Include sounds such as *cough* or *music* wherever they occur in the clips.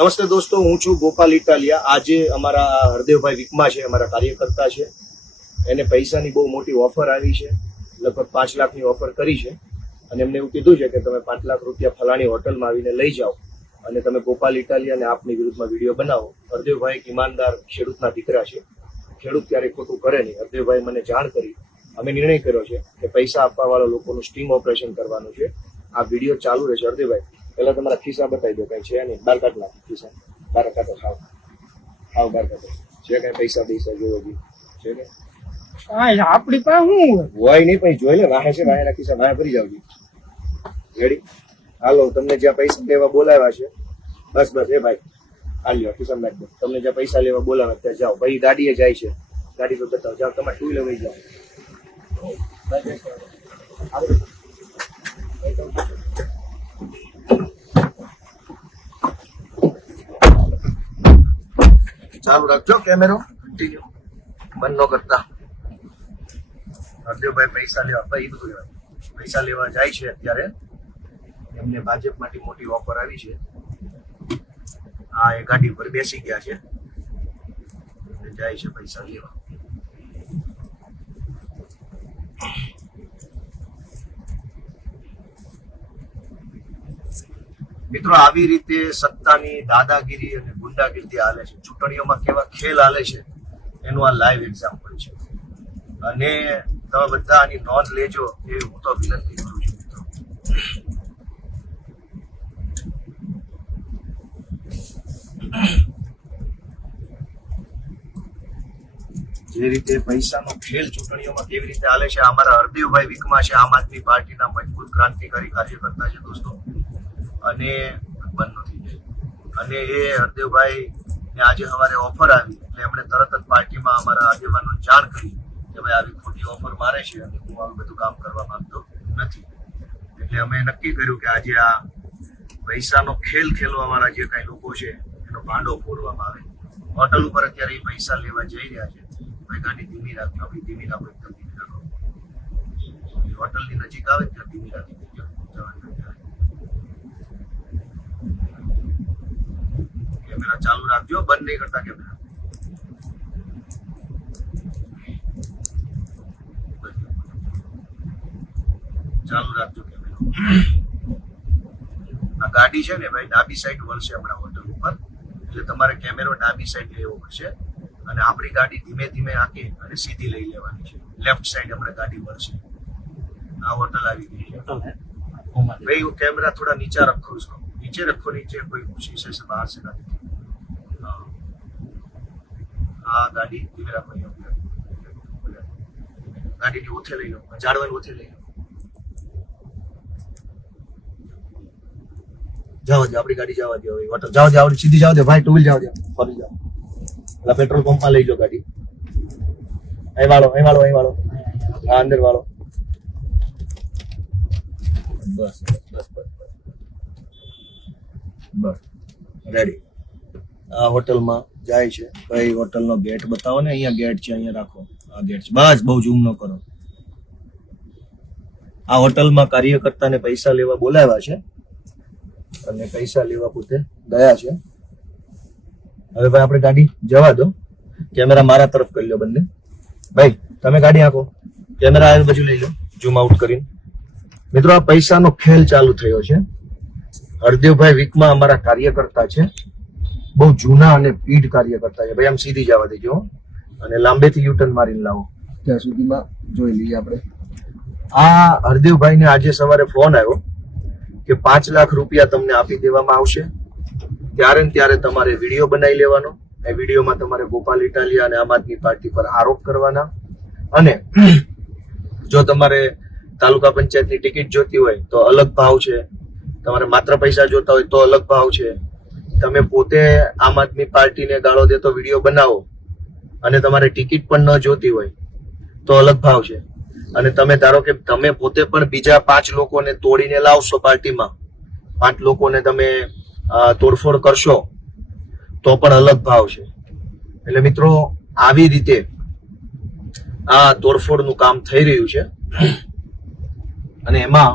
નમસ્તે દોસ્તો, હું છું ગોપાલ ઇટાલિયા. આજે અમારા હરદેવભાઈ વિકમા છે, અમારા કાર્યકર્તા છે. એને પૈસાની બહુ મોટી ઓફર આવી છે. લગભગ પાંચ લાખની ઓફર કરી છે. અને એમને એવું કીધું છે કે તમે પાંચ લાખ રૂપિયા ફલાણી હોટલમાં આવીને લઈ જાઓ અને તમે ગોપાલ ઇટાલિયા અને આપની વિરુદ્ધમાં વીડિયો બનાવો. હરદેવભાઈ એક ઈમાનદાર ખેડૂતના દીકરા છે. ખેડૂત ક્યારેય ખોટું કરે નહીં. હરદેવભાઈ મને જાણ કરી. અમે નિર્ણય કર્યો છે કે પૈસા આપવાવાળા લોકોનું સ્ટિંગ ઓપરેશન કરવાનું છે. આ વીડિયો ચાલુ રહેશે. હરદેવભાઈ પહેલા તમારા ખિસ્સા બતાવી દો કઈ છે નહીં. બાર કાઢ નાખો ખિસ્સા. બાર કાઢો ખાવ ખાવ બાર કાઢો. છે કઈ પૈસા પૈસા જોવો બી? છે કે આ આપડી પાસે શું હોય? હોય નહીં પણ જોઈ લે વાહે છે વાહે ખિસ્સા વાહે ભરી જાવ રેડી હાલો તમને જ્યાં પૈસા લેવા બોલાવ્યા છે બસ બસ એ ભાઈ. હાલ્યો ખિસ્સા નાખ દો. તમને જ્યાં પૈસા લેવા બોલાવ્યા ત્યાં જાઓ. ભાઈ ગાડીએ જાય છે. ગાડી તો બતાવો. જાઓ તમારે ટુ વ્હીલર વહી જાઓ. ચાલુ રાખજો કેમેરો. કન્ટિન્યુ બંધ ન કરતા. હરદેવભાઈ પૈસા લેવા, ભાઈ બધું લેવા. પૈસા લેવા જાય છે અત્યારે. એમને ભાજપમાંથી મોટી ઓફર આવી છે. આ એ ગાડી પર બેસી ગયા છે. જાય છે પૈસા લેવા. મિત્રો, આવી રીતે સત્તાની દાદાગીરી અને ગુંડાગીરી હાલે છે. ચૂંટણીઓમાં કેવા ખેલ હાલે છે, એનું આ લાઈવ એક્ઝામ્પલ છે. અને તમે બધા આની નોંધ લેજો, એ હું તો વિનંતી કરું છું, મિત્રો. જે રીતે પૈસાનો ખેલ ચૂંટણીઓમાં કેવી રીતે હાલે છે અમારા હરદેવભાઈ વિકમા છે, આમ આદમી પાર્ટીના મજબૂત ક્રાંતિકારી કાર્યકર્તા છે, દોસ્તો. અને બંધ થઈ. જાય અને એ હરદેવભાઈ ને આજે સવારે ઓફર આવી. એટલે એમણે તરત જ પાર્ટીમાં અમારા આગેવાનો જાણ કરી કે ભાઈ આવી ખોટી ઓફર મારે છે અને હું આવું બધું કામ કરવા માંગતો નથી. એટલે અમે નક્કી કર્યું કે આજે આ પૈસાનો ખેલ ખેલવા વાળા જે કઈ લોકો છે, એનો ભાંડો ફોડવામાં આવે. હોટલ ઉપર અત્યારે એ પૈસા લેવા જઈ રહ્યા છે. ભાઈ, ગાડી ધીમી રાખજો. આપણી ધીમી રાખો, એકદમ ધીમી રાખો. હોટલની નજીક આવે ત્યાં ધીમી રાખી દેજો જવાનું ત્યારે. કેમેરા ચાલુ રાખજો બંધ નહીં કરતા કેમેરા. ચાલુ રાખજો કેમેરો. આ ગાડી છે ને ભાઈ ડાબી સાઈડ વળશે આપણા હોટલ ઉપર. એટલે તમારે કેમેરો ડાબી સાઈડ લેવો પડશે. અને આપણી ગાડી ધીમે ધીમે આંકી અને સીધી લઈ લેવાની છે. લેફ્ટ સાઈડ આપણે ગાડી વળશે આ હોટલ આવી ગઈ છે. હું કેમેરા થોડા નીચા રાખું છું. नीचे रखो नीचे कोई शीशे से बाहर से ना दिखे हाँ हाँ गाड़ी धीमे રાખો અહીંયા ગાડીની ઓથે લઈ લો ઝાડવાની ઓથે લઈ લો જાઓ જાઓ આપણી ગાડી જવા દો હવે હોટલ જાઓ જાઓ સીધી જાઓ દે ભાઈ ટુ વ્હીલ જાઓ દે ફરી જાઓ પેલા પેટ્રોલ પંપમાં લઈ લો ગાડી અહીં વાળો અહીં વાળો અહીં વાળો હા અંદર વાળો બસ બસ બસ બસ. રેડી આ હોટલમાં જાય છે. ભાઈ હોટલનો ગેટ બતાવો ને. અહીંયા ગેટ છે, અહીંયા રાખો. આ ગેટ છે. બસ, બહુ ઝૂમ ન કરો. આ હોટલમાં કાર્યકર્તાને પૈસા લેવા બોલાવ્યા છે. અને પૈસા લેવા પોતે ગયા છે. હવે ભાઈ, આપણે ગાડી જવા દો. કેમેરા મારા તરફ કરી લો બંને. ભાઈ, તમે ગાડી આંકો. કેમેરા આ બાજુ લઈ લો. ઝૂમ આઉટ કરીને. મિત્રો, આ પૈસાનો ખેલ ચાલુ થયો છે. હરદેવભાઈ વીકમાં અમારા કાર્યકર્તા છે. બહુ જૂના અને પીઢ કાર્યકર્તા છે. ભાઈ આમ સીધી જવા દેજો અને લાંબેથી યુટર્ન મારીને લાવો. ત્યાં સુધીમાં જોઈ લઈએ આપણે. આ હરદેવભાઈને આજે સવારે ફોન આવ્યો કે પાંચ લાખ રૂપિયા તમને આપી દેવામાં આવશે. ત્યારે ને ત્યારે તમારે વીડિયો બનાવી લેવાનો. એ વિડીયોમાં તમારે ગોપાલ ઇટાલિયા અને આમ આદમી પાર્ટી પર આરોપ કરવાના. અને જો તમારે તાલુકા પંચાયતની ટિકિટ જોતી હોય તો અલગ ભાવ છે. તમારે માત્ર પૈસા જોતા હોય તો અલગ ભાવ છે. તમે પોતે આમ આદમી પાર્ટીને ગાળો દેતો વીડિયો બનાવો અને તમારે ટિકિટ પણ ન જોતી હોય તો અલગ ભાવ છે. અને તમે ધારો કે તમે પોતે પણ બીજા પાંચ લોકોને તોડીને લાવશો પાર્ટીમાં, પાંચ લોકોને તમે તોડફોડ કરશો તો પણ અલગ ભાવ છે. એટલે મિત્રો, આવી રીતે આ તોડફોડનું કામ થઈ રહ્યું છે. અને એમાં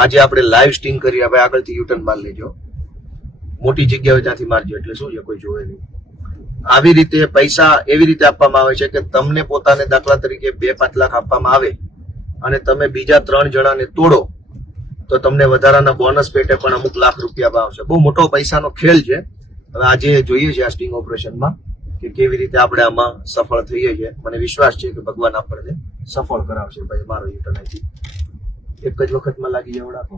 આજે આપણે લાઈવ સ્ટિંગ કરી હવે આગળથી યુટર્ન માર લેજો. મોટી જગ્યાએ ત્યાંથી મારજો, એટલે શું છે, કોઈ જોવે નહીં. આવી રીતે પૈસા એવી રીતે આપવામાં આવે છે કે તમને પોતાને દાખલા તરીકે બે પાંચ લાખ આપવામાં આવે અને તમે બીજા ત્રણ જણાને તોડો, તો તમને વધારાના બોનસ પેટે પણ અમુક લાખ રૂપિયા આવશે બહુ મોટો પૈસાનો ખેલ છે. હવે આજે જોઈએ છે આ સ્ટિંગ ઓપરેશનમાં કે કેવી રીતે આપણે આમાં સફળ થઈએ છીએ. મને વિશ્વાસ છે કે ભગવાન આપણને સફળ કરાવશે ભાઈ, મારો યુટનાઇટી એક જ વખતમાં લાગી જવડાવો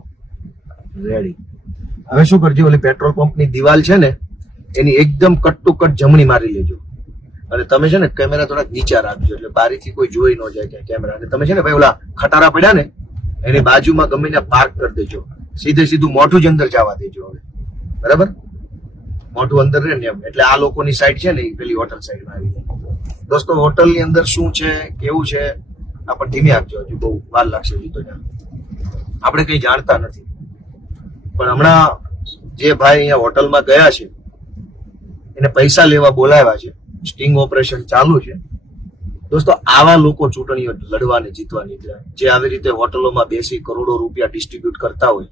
રેડી હવે શું કરજો, ઓલી પેટ્રોલ પંપની દિવાલ છે ને, એની એકદમ કટ ટુ કટ જમણી મારી લેજો. અને તમે છે ને કેમેરા થોડાક નીચા રાખજો, એટલે બારીથી કોઈ જોઈ ન જાય ક્યાં કેમેરા અને તમે છે ને ભાઈ ઓલા ખટારા પડ્યા ને, એની બાજુમાં ગમે ત્યાં પાર્ક કરી દેજો. સીધે સીધું મોઢું જ અંદર જવા દેજો હવે. બરાબર? મોઢું અંદર રહે ને એમ. એટલે આ લોકોની સાઈડ છે ને, એ પેલી હોટલ સાઈડમાં આવી જાય. દોસ્તો હોટલની અંદર શું છે, કેવું છે આપણે ધીમે આપજો હજુ. બહુ વાર લાગશે હજુ તો ત્યાં. આપણે કઈ જાણતા નથી. પણ હમણાં જે ભાઈ અહીંયા હોટલમાં ગયા છે, એને પૈસા લેવા બોલાવ્યા છે. સ્ટિંગ ઓપરેશન ચાલુ છે. દોસ્તો, આવા લોકો ચૂંટણીઓ લડવા ને જીતવા નીકળ્યા. જે આવી રીતે હોટલોમાં બેસી કરોડો રૂપિયા ડિસ્ટ્રીબ્યુટ કરતા હોય,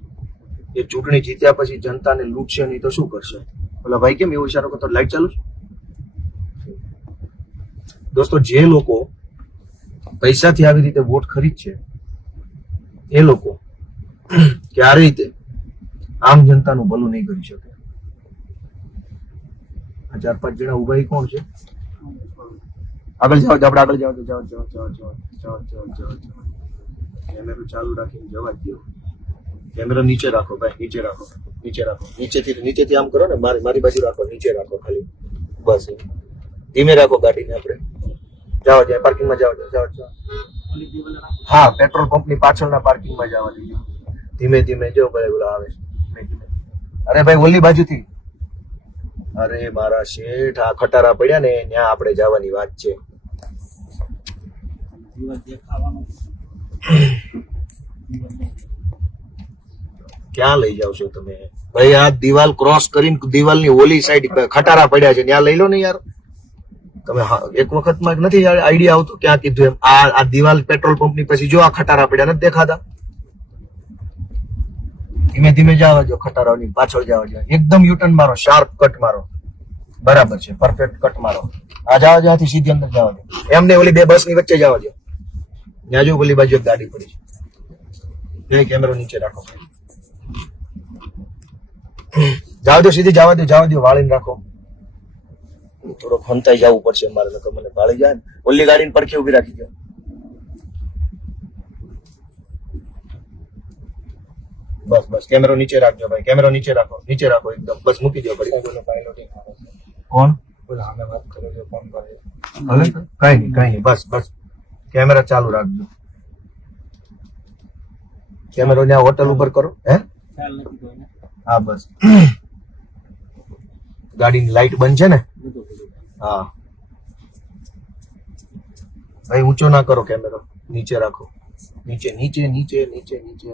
એ ચૂંટણી જીત્યા પછી જનતાને લૂંટશે નહીં તો શું કરશે? ઓલા ભાઈ કેમ એવું ઈશારો કરતો લાઈટ ચાલુ છે? દોસ્તો, જે લોકો પૈસાથી આવી રીતે વોટ ખરીદશે, એ લોકો ક્યારેય તે આમ જનતાનું ભલું નહીં કરી શકે આ ચાર પાંચ જણા ઊભા કોણ છે આગળ જાઓ આપણે આગળ જાઓ જાઓ જાઓ જાઓ જાઓ જાઓ જાઓ જાઓ કેમેરો ચાલુ રાખીને જવા દો કેમેરો નીચે રાખો ભાઈ નીચે રાખો નીચે રાખો નીચેથી નીચેથી આમ કરો ને મારી મારી બાજુ રાખો નીચે રાખો ખાલી બસ ધીમે રાખો ગાડીને આપણે જાઓ જાય પાર્કિંગમાં જાઓ જાઓ જાઓ હા પેટ્રોલ પંપની પાછળના પાર્કિંગમાં જવા દીધો ધીમે ધીમે જો ભાઈ ઓલા આવે. અરે ભાઈ, ઓલી બાજુથી. અરે મારા શેઠ, આ ખટારા પડ્યા ને ત્યાં આપણે જવાની વાત છે. ક્યાં લઈ જાવ છો તમે? ભાઈ, આ દિવાલ ક્રોસ કરીને દિવાલની ઓલી સાઈડ ખટારા પડ્યા છે ત્યાં લઈ લો ને યાર. તમે એક વખતમાં નથી આઈડિયા આવતો ક્યાં કીધું એમ? આ આ દિવાલ પેટ્રોલ પંપની પછી જો આ ખટારા પડ્યા, નથી દેખાતા? ધીમે ધીમે જવા દો ખટારાની પાછળ જવા દો એકદમ યુટર્ન મારો શાર્પ કટ મારો. બરાબર છે પરફેક્ટ કટ મારો. આ જવા જવાથી સીધી અંદર જવા દો. એમને ઓલી બે બસની વચ્ચે જવા દો. ત્યાં જો ઓલી બાજુ ગાડી પડી છે. એ કેમેરો નીચે રાખો. જાવ દો, સીધી જવા દો જવા દો, વાળીને રાખો. થોડો ખંતાઈ જવું પડશે મારે મને ભાળી જાય ઓલી ગાડીને પડખે ઊભી રાખી દો. બસ બસ. કેમેરો નીચે રાખજો ભાઈ. કેમેરો નીચે રાખો. નીચે રાખો એકદમ. બસ મૂકી દો ભાઈ કોણ? ભલે કઈ નહીં કઈ નહીં. બસ બસ. કેમેરા ચાલુ રાખજો. કેમેરો ત્યાં હોટલ ઉપર કરો. હે? હા બસ. *clears throat* ગાડીની લાઈટ બંધ છે ને? હા. ભાઈ ઊંચો ના કરો કેમેરો. નીચે રાખો. નીચે નીચે નીચે નીચે નીચે.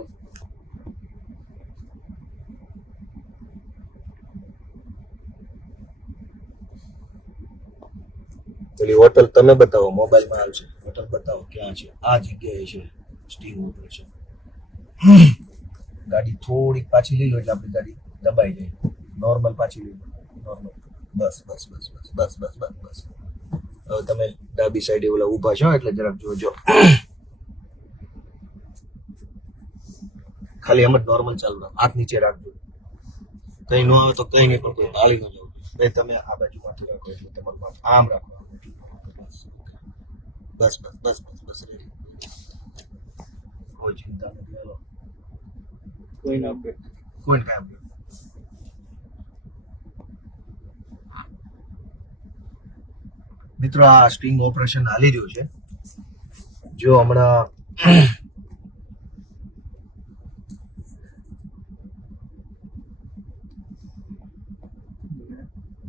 પેલી હોટલ તમે બતાવો, મોબાઈલમાં આવશે હોટલ બતાવો, ક્યાં છે? આ જગ્યાએ છે, સ્ટીમ ઓપરેશન ગાડી થોડીક પાછી લઈ લો એટલે આપણી ગાડી દબાઈ જાય. નોર્મલ પાછી લઈ લો. નોર્મલ બસ બસ બસ બસ બસ બસ બસ બસ. હવે તમે ડાબી સાઈડે ઓલા ઊભા છો એટલે જરાક જોજો ખાલી એમ જ નોર્મલ ચાલુ હાથ નીચે રાખજો. કઈ ન આવે તો કઈ નહીં, પણ કોઈ ટાળી ન લેવું. તમે આ બાજુ માથું રાખો એટલે તમારું આમ રાખો બસ બસ બસ બસ બસ રેડી. કોઈ ચિંતા નથી હાલો. કોઈ ના કોઈ કાંઈ અપડેટ મિત્રો આ સ્ટિંગ ઓપરેશન હાલી રહ્યું છે. જો હમણાં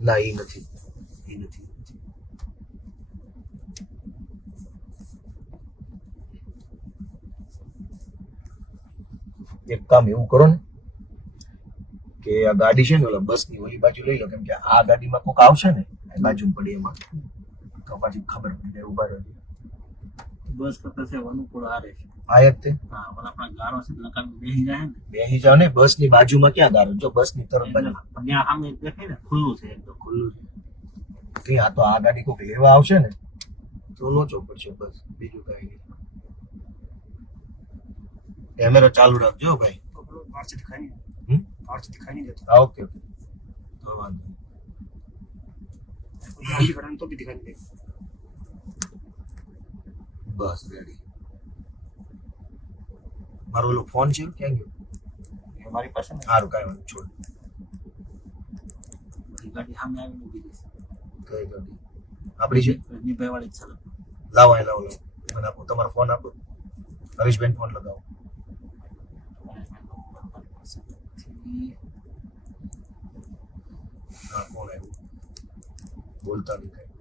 ના એ નથી એ નથી એક કામ એવું કરો ને કે આ ગાડી છે ને ઓલા બસની ઓલી બાજુ લઈ લો કેમ કે આ ગાડીમાં કોક આવશે ને આ બાજુ પડી એમાં. તો પછી ખબર પડી જાય ઊભા રહેજો. બસ કરતા છે અનુકૂળ આ રહે છે. આયા જ તે. હા ઓલા આપણા ગારો છે નકામ બેહી જાય ને. બેહી જાવ ને બસની બાજુમાં ક્યાં ગારો? જો બસની તરફ બાજુ પણ ત્યાં સામે દેખાય ને ખુલ્લું છે એકદમ. ખુલ્લું છે. આ તો આ ગાડી કોઈક લેવા આવશે ને તો લોચો પડશે બસ બીજું કઈ નહીં. કેમેરો ચાલુ રાખજો ભાઈ. માર્ચ દેખાય નહીં? માર્ચ દેખાય નહીં જતો. Okay okay. તો વાંધો નહીં. ગાડી કાઢવાનું તો બી દેખાય નહીં. બસ રેડી મારો ઓલો ફોન છે ક્યાં ગયો? મારી પાસે ને? સારું કાંઈ વાંધો છોડ. ગાડી સામે આવીને મૂકી રહેશે. કઈ ગાડી? આપણી છે? રજનીભાઈ વાળી જ ચાલે લાવો લાવો લાવો. મને આપો તમારો ફોન આપો. હરીશબેન ફોન લગાવો. હા ફોન આવ્યો બોલતા નહીં કઈ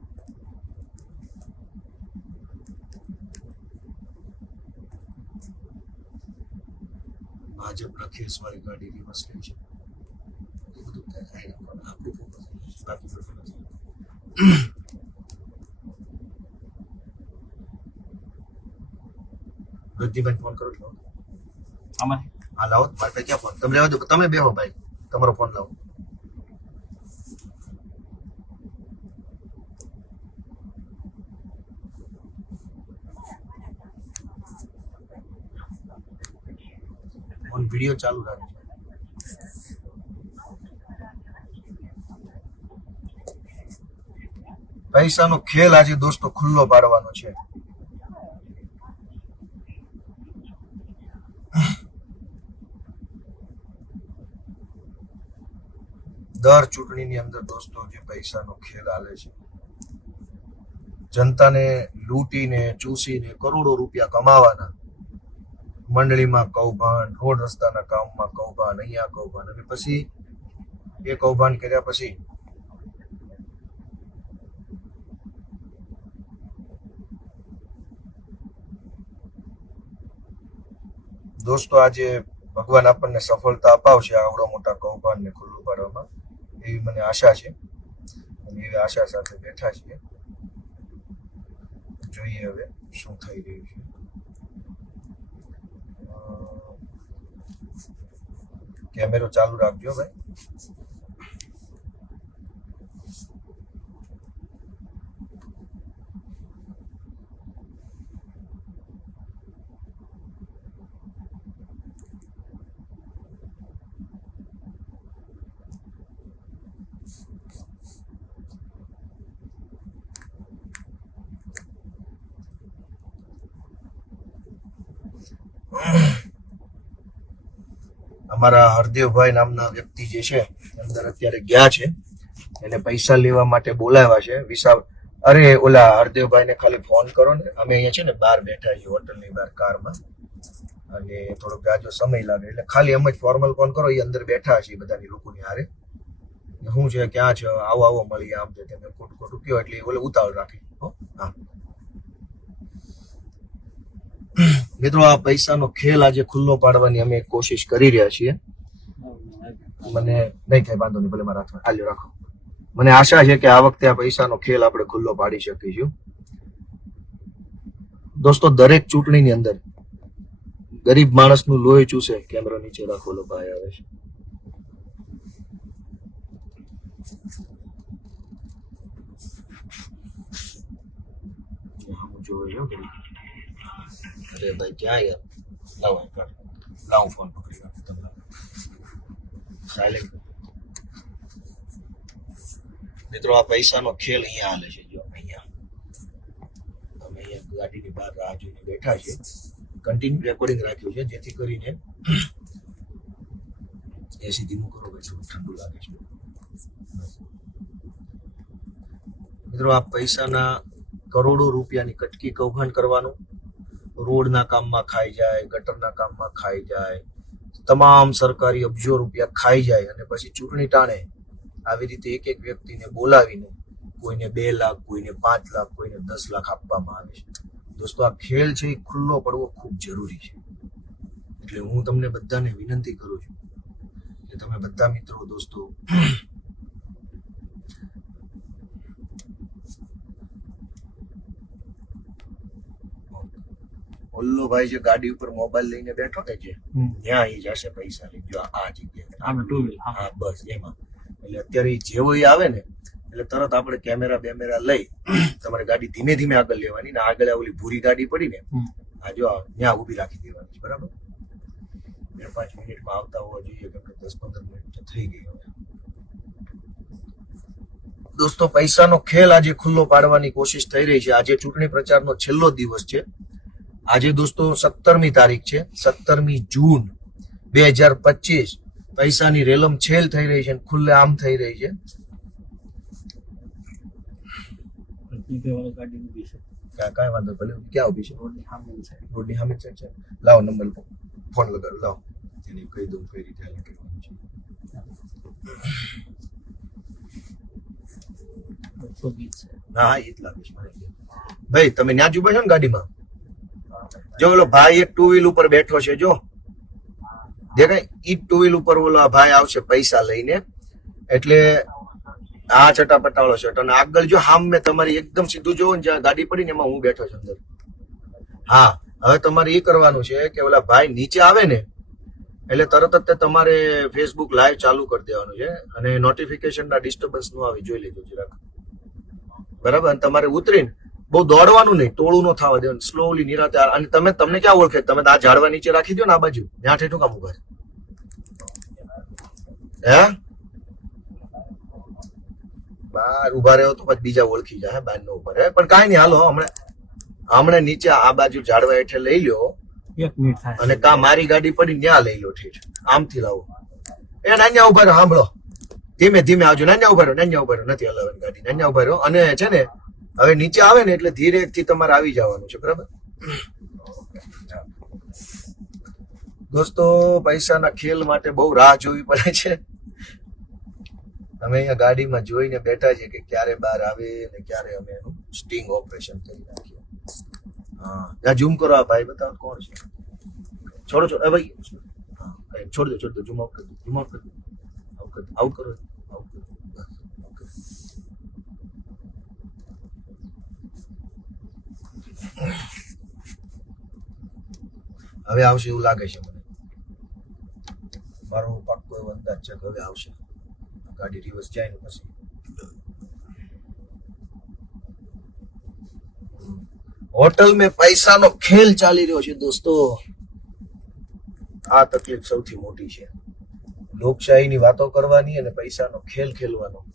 ભાજપના ખેસવાળી ગાડી રિવર્સ લે છે એ બધું થાય થાય ના પણ આપણું ફોકસ બાકી બધું નથી વૃદ્ધિબેન ફોન કરો છો અમારે હા લાવો મારે ક્યાં ફોન તમે લેવા દો, તમે બેહો ભાઈ. તમારો ફોન લાવો. ફોન વીડિયો ચાલુ રાખજો. પૈસાનો ખેલ આજે દોસ્તો ખુલ્લો પાડવાનો છે. દર ચૂંટણીની અંદર દોસ્તો, જે પૈસાનો ખેલ આલે છે. જનતાને લૂંટીને, ચૂસીને કરોડો રૂપિયા કમાવાના. મંડળીમાં કૌભાંડ, રોડ રસ્તાના કામમાં કૌભાંડ, અહીંયા કૌભાંડ. અને પછી એ કૌભાંડ કર્યા પછી દોસ્તો, આજે ભગવાન આપણને સફળતા અપાવશે આવડો મોટા કૌભાંડને ખુલ્લું પાડવામાં. એવી મને આશા છે. અને એવી આશા સાથે બેઠા છીએ. જોઈએ હવે શું થઈ રહ્યું છે. કેમેરો ચાલુ રાખજો ભાઈ. અમારા હરદેવભાઈ નામના વ્યક્તિ જે છે અંદર અત્યારે ગયા છે. એને પૈસા લેવા માટે બોલાવ્યા છે. વિસા અરે, ઓલા હરદેવભાઈ ને ખાલી ફોન કરો ને. અમે અહીંયા છે ને બહાર બેઠા છીએ હોટલની બહાર, કારમાં. અને થોડોક જાજો સમય લાગે, એટલે ખાલી એમ જ ફોર્મલ ફોન કરો, એ અંદર બેઠા છે બધાની લોકોની હારે. શું છે, ક્યાં છે, આવો આવો મળીએ, આમ તમે ખોટું ખોટું કયો, એટલે ઓલે ઉતાવળ રાખી. હા. મિત્રો, આ પૈસાનો ખેલ આજે ખુલ્લો પાડવાની અમે કોશિશ કરી રહ્યા છીએ. મને નહીં થાય, વાંધો નહીં, ભલે મારા હાથમાં હાલ્યો રાખો. મને આશા છે કે આ વખતે આ પૈસાનો ખેલ આપણે ખુલ્લો પાડી શકીશું. દોસ્તો, દરેક ચૂંટણીની અંદર ગરીબ માણસનું લોહી ચૂસે, કેમેરો નીચે રાખો ભાઈ આવે છે. કે અરે ભાઈ ક્યાં યાર લાવો એક વાર. લાવો ફોન પકડી રાખો તમે સાયલેન્ટ મિત્રો આ પૈસાનો ખેલ અહીંયા હાલે છે. જો અહીંયા અમે અહીંયા ગાડીની બહાર રાહ જોઈને બેઠા છે કન્ટિન્યુ રેકોર્ડિંગ રાખ્યું છે જેથી કરીને એસી ધીમું કરો થોડું ઠંડુ લાગે છે. મિત્રો આ પૈસાના કરોડો રૂપિયાની કટકી કૌભાંડ કરવાનું રોડના કામમાં ખાઈ જાય, ગટરના કામમાં ખાઈ જાય, તમામ સરકારી અબજો રૂપિયા ખાઈ જાય અને પછી ચૂંટણી ટાણે આવી રીતે એક એક વ્યક્તિને બોલાવીને કોઈને બે લાખ, કોઈને પાંચ લાખ, કોઈને દસ લાખ આપવામાં આવે છે. દોસ્તો, આ ખેલ છે એ ખુલ્લો પડવો ખૂબ જરૂરી છે. એટલે હું તમને બધાને વિનંતી કરું છું કે તમે બધા મિત્રો, દોસ્તો મુલ્લોભાઈ જે ગાડી ઉપર મોબાઈલ લઈને બેઠો ને જે ત્યાં ઈ જશે પૈસા લઈ જો આ જગ્યાએ. ટુ હા બસ એમાં. એટલે અત્યારે જેવો એ આવે ને એટલે તરત આપણે કેમેરા બેમેરા લઈ તમારે ગાડી ધીમે ધીમે આગળ લેવાની ને આગળ ઓલી ભૂરી ગાડી પડી ને આ જો ત્યાં ઊભી રાખી દેવાની બરાબર? બે પાંચ મિનિટમાં આવતા હોવા જોઈએ કેમ કે દસ પંદર મિનિટ થઈ ગઈ દોસ્તો પૈસાનો ખેલ આજે ખુલ્લો પાડવાની કોશિશ થઈ રહી છે. આજે ચૂંટણી પ્રચારનો છેલ્લો દિવસ છે. આજે દોસ્તો સત્તરમી તારીખ છે સત્તરમી જૂન બે હજાર પચીસ. પૈસાની રેલમ છેલ થઈ રહી છે અને ખુલ્લે આમ થઈ રહી છે. છે કાંઈ વાંધો ભલે ક્યાં ઊભી છે? રોડની સામેની side. રોડની સામે છે છે? લાવો નંબર ફોન લગાવ લાવો. એને કહી દઉં કઈ રીતે હાલે કરવાનું છે. છે. હા એ જ લાગે છે. ભાઈ તમે ત્યાં જ ઊભા છો ને ગાડીમાં? જો ઓલો ભાઈ એક ટુ વ્હીલ ઉપર બેઠો છે, જો. દેખાય, ઈ ટુ વ્હીલ ઉપર ઓલો ભાઈ આવશે પૈસા લઈને. એટલે આ ચટાપટા વાળો શર્ટ અને આગળ જો હામ મેં તમારી એકદમ સીધું જોવો ને જ્યાં ગાડી પડી ને એમાં હું બેઠો છું અંદર. હા, હવે તમારે એ કરવાનું છે કે ઓલા ભાઈ નીચે આવે ને, એટલે તરત જ તે તમારે ફેસબુક લાઈવ ચાલુ કરી દેવાનું છે. અને નોટિફિકેશન ના ડિસ્ટર્બન્સનું આવી જોઈ લીધું જરાક. બરાબર? તમારે ઉતરીને બહુ દોડવાનું નહીં ટોળું ન થવા દેવાનું સ્લોલી નિરાતે. અને તમે તમને ક્યાં ઓળખે? તમે આ ઝાડવા નીચે રાખી દો ને આ બાજુ. જ્યાં ઠેઠું કામ ઊભા હે? બાર ઊભા રહ્યો તો પછી બીજા ઓળખી જાય બાર નો ઊભા રહે. પણ કાંઈ નહીં હાલો હમણાં હમણાં નીચે આ બાજુ ઝાડવા હેઠે લઈ લ્યો. અને કા મારી ગાડી પડી ત્યાં લઈ લો ઠીક આમથી લાવો. એ નાન્યા ઊભા રહો સાંભળો. ધીમે ધીમે આવજો. નાન્યા ઊભા રહો નાન્યા ઊભા રહો. નથી હલાવવાની ગાડી. નાન્યા ઊભા રહો. અને છે ને હવે નીચે આવે ને એટલે ધીરે થી તમારે આવી જવાનું છે, બરાબર? દોસ્તો, પૈસાના ખેલ માટે બહુ રાહ જોવી પડે છે. અમે અહીંયા ગાડીમાં જોઈને બેઠા છીએ કે ક્યારે બહાર આવે ને ક્યારે અમે એનું સ્ટિંગ ઓપરેશન કરી નાખીએ. હા ઝૂમ કરો આ ભાઈ, બતાવો કોણ છે? છોડો છોડો ભાઈ. છોડ દો છોડ દો ઝૂમ આઉટ કરી દો ઝૂમ આઉટ આઉટ કરો બસ, out કરો. હવે આવશે એવું લાગે છે મને. મારો પાક્કો એવો અંદાજ છે કે હવે આવશે. ગાડી રિવર્સ જાય ને પછી. હોટલ મેં પૈસાનો ખેલ ચાલી રહ્યો છે દોસ્તો. આ તકલીફ સૌથી મોટી છે. લોકશાહીની વાતો કરવાની અને પૈસાનો ખેલ ખેલવાનો.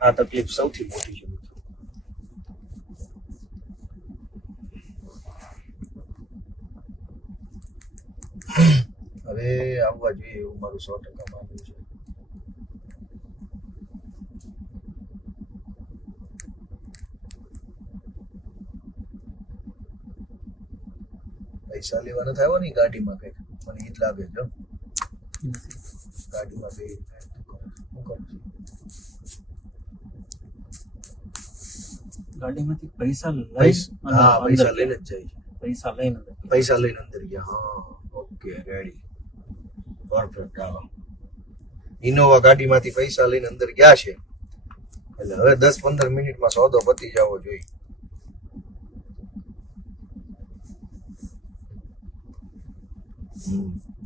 આ તકલીફ સૌથી મોટી છે મિત્રો. હવે આવવા જોઈએ એવું મારું સો ટકા માનવું છે. પૈસા લેવાના આવ્યો ને ગાડીમાં કંઈક. મને ઈ જ લાગે જો ગાડીમાં બે? ગાડીમાંથી પૈસા લઈ હા પૈસા લઈને જ જાય પૈસા લઈને પૈસા લઈને અંદર ગયા હા ઓકે રેડી. પરફેક્ટ હાલો ઇનોવા ગાડીમાંથી પૈસા લઈને અંદર ગયા છે. એટલે હવે દસ પંદર મિનિટમાં સોદો પતી જવો જોઈએ.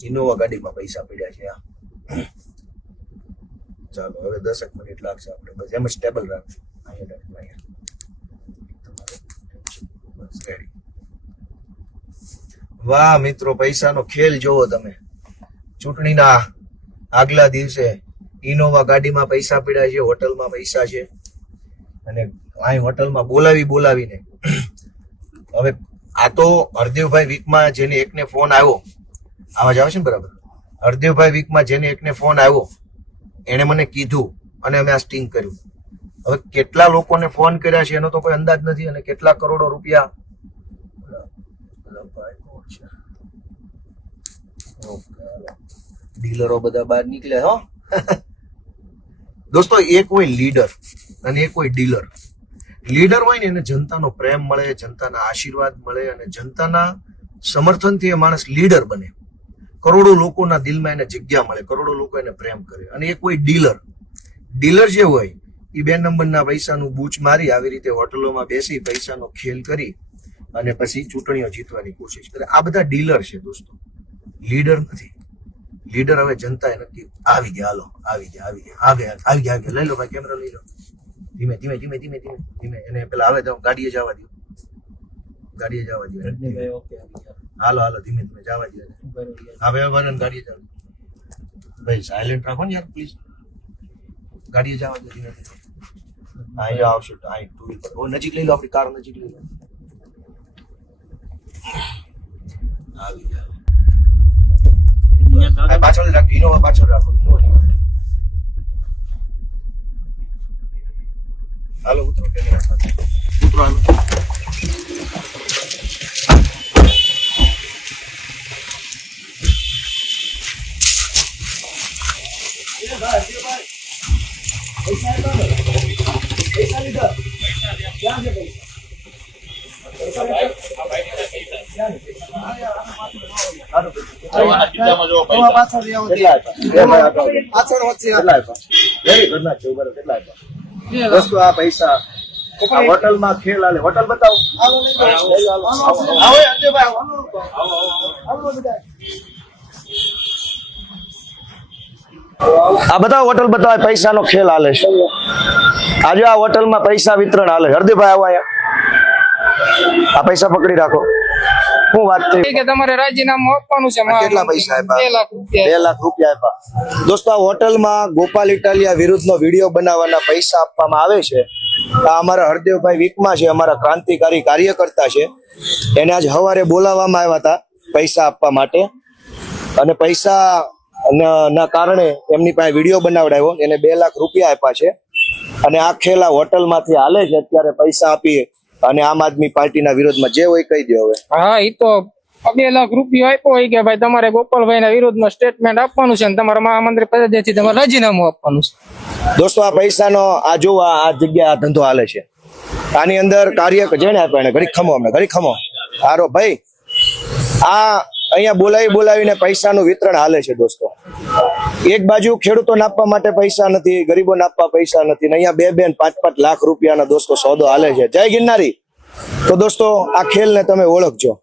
ઇનોવા ગાડીમાં પૈસા પડ્યા છે આ ચાલો, હવે દસેક મિનિટ લાગશે આપણે. બસ, એમ સ્ટેબલ રાખશું. અહીંયા અહીંયા. વાહ, મિત્રો, પૈસાનો ખેલ જોવો તમે. ચૂંટણીના આગલા દિવસે ઇનોવા ગાડીમાં પૈસા પડ્યા છે, હોટલમાં પૈસા છે. અને અહીં હોટલમાં બોલાવી બોલાવીને હવે આ તો હરદેવભાઈ વીકમાં જેને એકને ફોન આવ્યો, આવાજ આવે છે ને બરાબર? હરદેવભાઈ વીકમાં જેને એકને ફોન આવ્યો, એણે મને કીધું અને અમે આ સ્ટિંગ કર્યું. હવે કેટલા લોકોને ફોન કર્યા છે એનો તો કોઈ અંદાજ નથી અને કેટલા કરોડો રૂપિયા ઓલા- ઓલા ભાઈ કોણ છે? ઓકે, હાલો. ડીલરો બધા બહાર નીકળ્યા હો. દોસ્તો, એક હોય લીડર અને એક હોય ડીલર. લીડર હોય ને એને જનતાનો પ્રેમ મળે, જનતાના આશીર્વાદ મળે અને જનતાના સમર્થનથી એ માણસ લીડર બને. કરોડો લોકોના દિલમાં એને જગ્યા મળે, કરોડો લોકો એને પ્રેમ કરે. અને એક હોય ડીલર. ડીલર જે હોય એ બે નંબરના પૈસાનું બૂચ મારી આવી રીતે હોટલોમાં બેસી પૈસાનો ખેલ કરી અને પછી ચૂંટણીઓ જીતવાની કોશિશ કરે. આ બધા ડીલર છે દોસ્તો. લીડર નથી. લીડર હવે જનતાએ નક્કી આવી ગયા હાલો આવી ગયા આવી ગયા આ ગયા આવી ગયા આવી ગયા લઈ લો ભાઈ કેમેરા લઈ લો. ધીમે ધીમે ધીમે ધીમે ધીમે ધીમે. એને પેલા આવે તો ગાડીએ જવા દો ગાડીએ જવા દો હાલો હાલો ધીમે ધીમે જવા દો હવે હા ભાઈ ભાઈ ગાડીએ જવા ભાઈ સાયલેન્ટ રાખો ને યાર પ્લીઝ ગાડીએ જવા દો ધીમે ધીમે. અહીંયા આવશે અહીં ટુ વ્હીલ પર ઓ નજીક લઈ લો આપણી કાર નજીક લઈ લો. આવી ગયા. અહીંયા આ કાગળ પાછળ રાખો ઇનોવા હાલો ઇનોવા ની વાત. હાલો પૈસા કેમેરા સાથે ઉતરો હાલો. દોસ્તો આ પૈસા. આ. હોટલમાં ખેલ હાલે હોટલ બતાવો. આ બધા હોટલ બતાવે પૈસાનો ખેલ હાલે છે. આજે આ હોટલમાં પૈસા વિતરણ હાલે હરદીભાઈ આવો આ પૈસા પકડી રાખો. શું વાત થઈ? કે તમારે રાજીનામું આપવાનું છે કેટલા પૈસા આપ્યા? બે લાખ રૂપિયા. બે લાખ રૂપિયા આપ્યા. દોસ્તો આ હોટલમાં ગોપાલ ઇટાલિયા વિરુદ્ધનો વીડિયો બનાવવાના પૈસા આપવામાં આવે છે. આ અમારા હરદેવભાઈ વીકમાં છે અમારા ક્રાંતિકારી કાર્યકર્તા છે. એને આજ સવારે બોલાવવામાં આવ્યા હતા પૈસા આપવા માટે. અને પૈસા ના કારણે એમની પાસે વીડિયો બનાવડાવ્યો. એને બે લાખ રૂપિયા આપ્યા છે. અને આ ખેલા હોટલમાંથી હાલે છે અત્યારે પૈસા આપી અને આમ આદમી પાર્ટીના વિરોધમાં જે હોય કહી દો હવે. હા એ તો બે લાખ રૂપિયા આપ્યો હોય કે ભાઈ તમારે ગોપાલભાઈ ના વિરોધમાં સ્ટેટમેન્ટ આપવાનું છે અને તમારા મહામંત્રી પદેથી તમારે રાજીનામું આપવાનું છે. દોસ્તો આ પૈસાનો આ જોવા આ જગ્યા આ ધંધો હાલે છે. આની અંદર કાર્ય જેને આપ્યા એને ઘડી ખમો અમને ઘડી ખમો. આરો ભાઈ આ અહીંયા બોલાવી બોલાવીને પૈસાનું વિતરણ હાલે છે દોસ્તો. એક બાજુ ખેડૂતોને આપવા માટે પૈસા નથી, ગરીબોને આપવા પૈસા નથી, ને અહીંયા બે બે પાંચ પાંચ લાખ રૂપિયાના દોસ્તો સોદો હાલે છે. જય ગિરનારી. તો દોસ્તો, આ ખેલને તમે ઓળખજો.